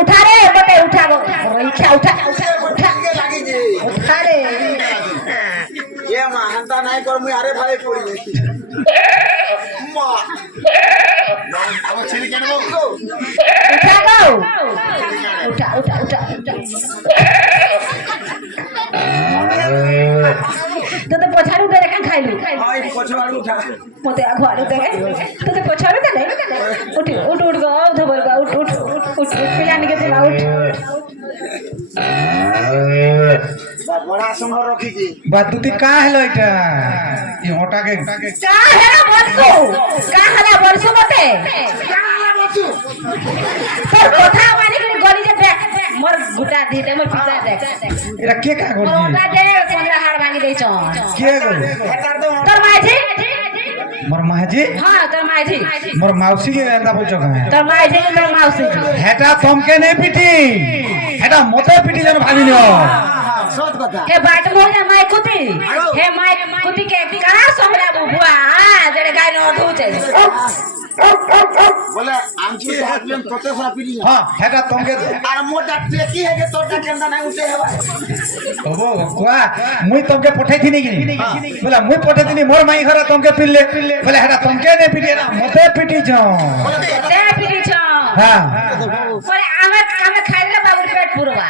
उठा रे बटे उठा गो इच्छा उठा उठा उठा लागी जे उठा रे ये मां हंता नाही कर मुई आरे भाई पड़ी मां अब छिल के नो उठा गो उठा उठा उठा तो पछाड़ू दे का खाइलु हाय पछवाड़ू उठा मते घरु दे तो पछाड़ू दे उठ उठ उठ गो धबर गो उठ उठ उठ पिला निके दिला उठ बड़ा संग रखी जी बादुती का हेलो इटा ये होटा के का हेला बरसु का हेला बरसु मते का हाला बसु पर कोठा मारी के गली जे देख मोर गुटा दी दे मोर पिता देख एरा के का मोर करजी ओटा दे 15 हार भांगी दे छ के गो कर दो तोर माजी मोर माजी हां तोर माजी मोर माउसी के एंदा बोचो का तोर माजी तोर मौसी हेटा तमके नहीं पिटी हेटा मोते पिटी जन भागी नो सत कथा हे बाट मोर माय कुती हे माय कुती के कहां सोमला बुआ जेड़े गाय न अधू छे बोले आमची हाथ में तोते फरा पीली हां हेटा तमके आर मोटा टेकी है के तोटा केंदा नाही उठे हेबा ओबो कुआ मुई तमके पठाई थिनी कि बोला मुई पठाई थिनी मोर माई घर तमके पिल्ले बोले हेटा तमके नहीं पिटी ना मोते पिटी जो ते पिटी छ हां बोले आमे खाइले बाबू पेट पुरवा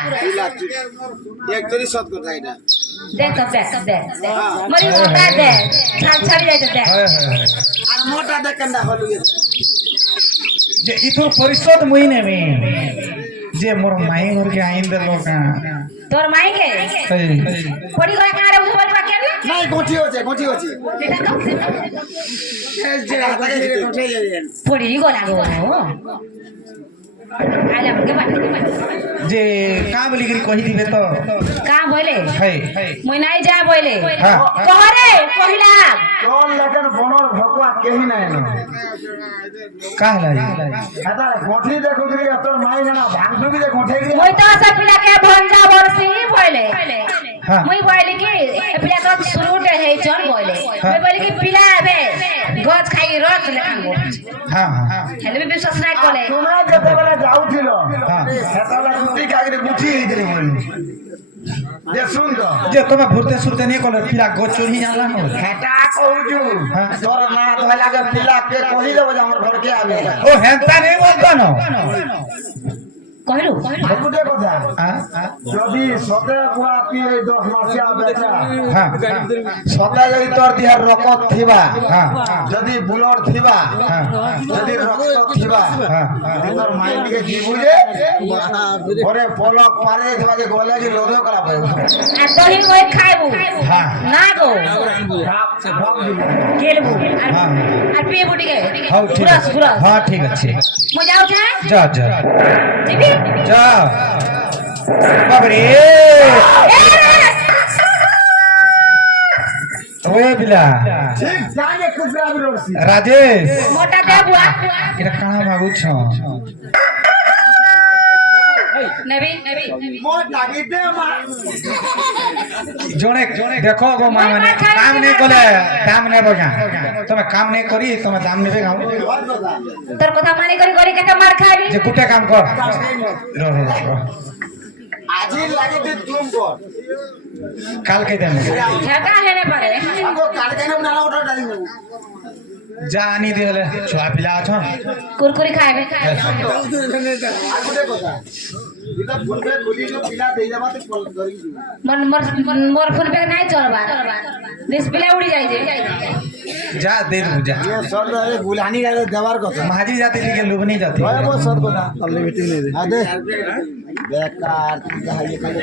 एक तरी सत कथा इना देख तो देख मरी मोटा दे छाड़ी जाय तो देख आर मोटा दे केंदा होलु जे इथो परिषद महीने में जे मोर माई घर के आइन दे लोग तोर माई के पड़ी गय कारे उस बोलवा के ना नहीं गोठी होचे देखा तो जे हाथ के गोठे जे पड़ी गला गो आले के बात जे का बोली करी कहि दिबे तो का बोले है মই নাই যা बोले हां कहरे कहिला तोल लगन बनर भगवा केही नाही न का हला आता गोठी देखो दिली तोर माई जना भांगदु भी जे गोठे गिरी মই तो सब पिला के भंजा बरसी बोले हां মই बोले कि पिला तो शुरू दे है जन बोले मैं बोले कि पिला बे गज खाई रत लेखांगो हां हां हेले भी विश्वास नहीं कोले तुमरा जते बेला जाउथिलो हां हेताला गुटी कागरे गुठी ही दिली बोली जे सुन तो जे तोमा भूरते सुरते नहीं कोले पिला गो चोरी जाला न हेटा कहूजु तोर ना धला के पिला के कहि देबो जे हमर घर के आवे ओ हेंता नहीं बोलतो न कहलु गुटे कथा हां যদি সতে বুয়া পিয়ে 10 মাসিয়া বেটা हां সতে যদি তোর দিহার রকত থিবা हां যদি বুলর থিবা যদি রক্ত থিবা তোর মাইন্ড কে জিবুলে ওরে পলক পারে থিবা যে গলে যে লোধ করা পাইব আর দহি কই খাইবু हां না গো ভাব সে ভাব দিবি খেলবু हां আর পিয়ে বুটি গে हां ठीक है हां ठीक আছে মই যাও চাই जा जा জিবি जा बाप रे ओए बिला ঠিক জানে কুকরা বিরসি राजेश মোটা দে বুয়া এটা কানা মাগু छ নেবি মো লাগি দে মা जोने देखो गो मां माने काम नहीं कोले दाम नहीं बगा तमे काम नहीं करी तमे दाम नहीं बेगा তোর কথা মানে করি করি কেতে মার খাবি जे कुटे काम कर रो रो আজি লাগি দে তুম কর काल के दिन ঝাকা হেনে পারে আগো কাল কেন না ওটা ডালি নেব जानी देले छुआ पिला छ কুরকুরি খাইবে আগুতে কথা এটা বলবে বলি যে পিলা দেই যাবা তো কল ধরি মন মোর ফোন पे নাই চলবা ডিসপ্লে উড়ি যাই যে जा दे दू जा ये सर रे गुलानी का देवार কথা महाजी जाती के लोग नहीं जाती হয় वो सर কথা तल्ले मीटिंग नहीं दे हां दे बेकार ये खाली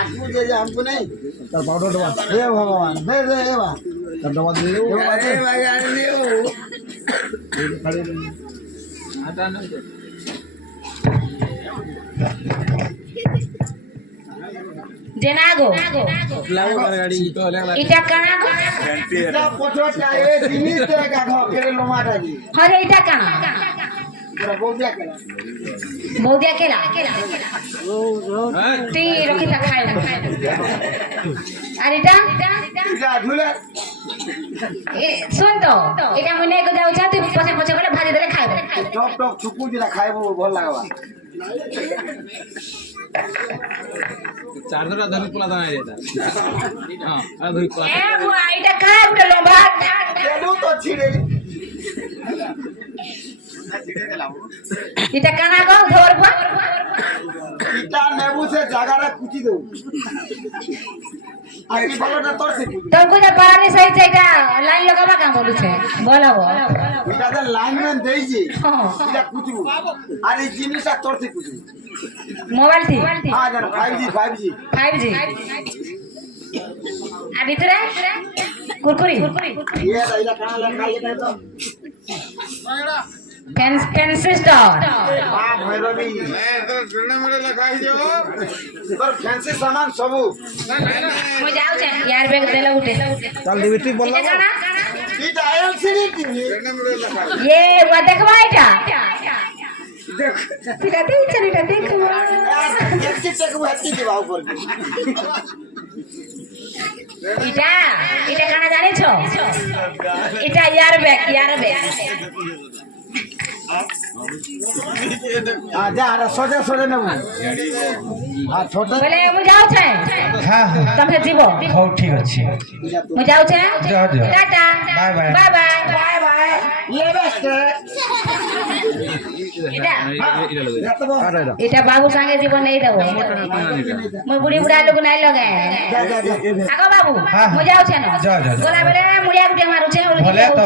आकू दे जा हमको नहीं तर पाउडर दवा हे भगवान दे दे हे बा तर दवा दे ओ बाजे भाई आ लियो खड़े हटा ना জেনাগো এটা কানা এটা পছটা এ জিনিস দেখা ঘর করে লোমাটা জি হরে এটা কানা পুরা বউদিয়া কেলা বৌদিয়া কেলা তুই রকিতা খাই না আর এটা যা ঝুলে শোন তো এটা মনে করে যাও তুই পছে পছে করে ভাজি ধরে খাইব টক টক ছুকু যেটা খাইবো ভাল লাগবা চার্জারটা ধরে পোলা দাঁড়ায় এটা হ্যাঁ ধরে পোলা এ বুয়া এটা খায় উঠে লম্বা কেন তো ছিড়ে এটা কানা গো ধরবো এটা নেবু সে জায়গাটা কুচি দেব আর কি ভালোটা তোর সে তোমको যে পারানি সহি এটা লাইন লাগাবা কাম বলছে বলাবো এটা যে লাইনম্যান দেইছি হ্যাঁ এটা কুচিবু আর এই জিনিসটা তোর সে কুচিবু মোবাইল থি হ্যাঁ জানো 5G 5G আর ভিতরে কুরকুরি এটা কানা লেখা এটা তো ট্রান্সিস্টর বাপ ভৈরবী তোর ফ্যান্সি সামান সবু মই যাউছে ইয়ার ব্যাগ দেলা উঠে তার লিমিটিং বললাম এটা কানা এটা এলসিডি টিভি ये वो देखवा এটা এটা দেখছ এটা দেখবা একটি টাকা হাতি দিবাও করবি এটা এটা কানা জানিছো এটা ইয়ার ব্যাগ যা আর সোজা সোজা নেব আর ছোট বলে মই যাউছে হ্যাঁ হ্যাঁ তুমি জীব হଉ ঠিক ଅଛି মই যাউছে যাও, যাও। Tata bye bye. Bye bye bye bye ये बेस्ट এটা এটা লগে এটা বাবু সঙ্গে জীবন নেই দেবো মই বুড়ি বুড়া লোক নাই লগে আগো বাবু হ্যাঁ, মই যাউছে না যাও, যাও, যাও। গলা বেলে মুড়িয়া গুটে মারুছে ভલે તો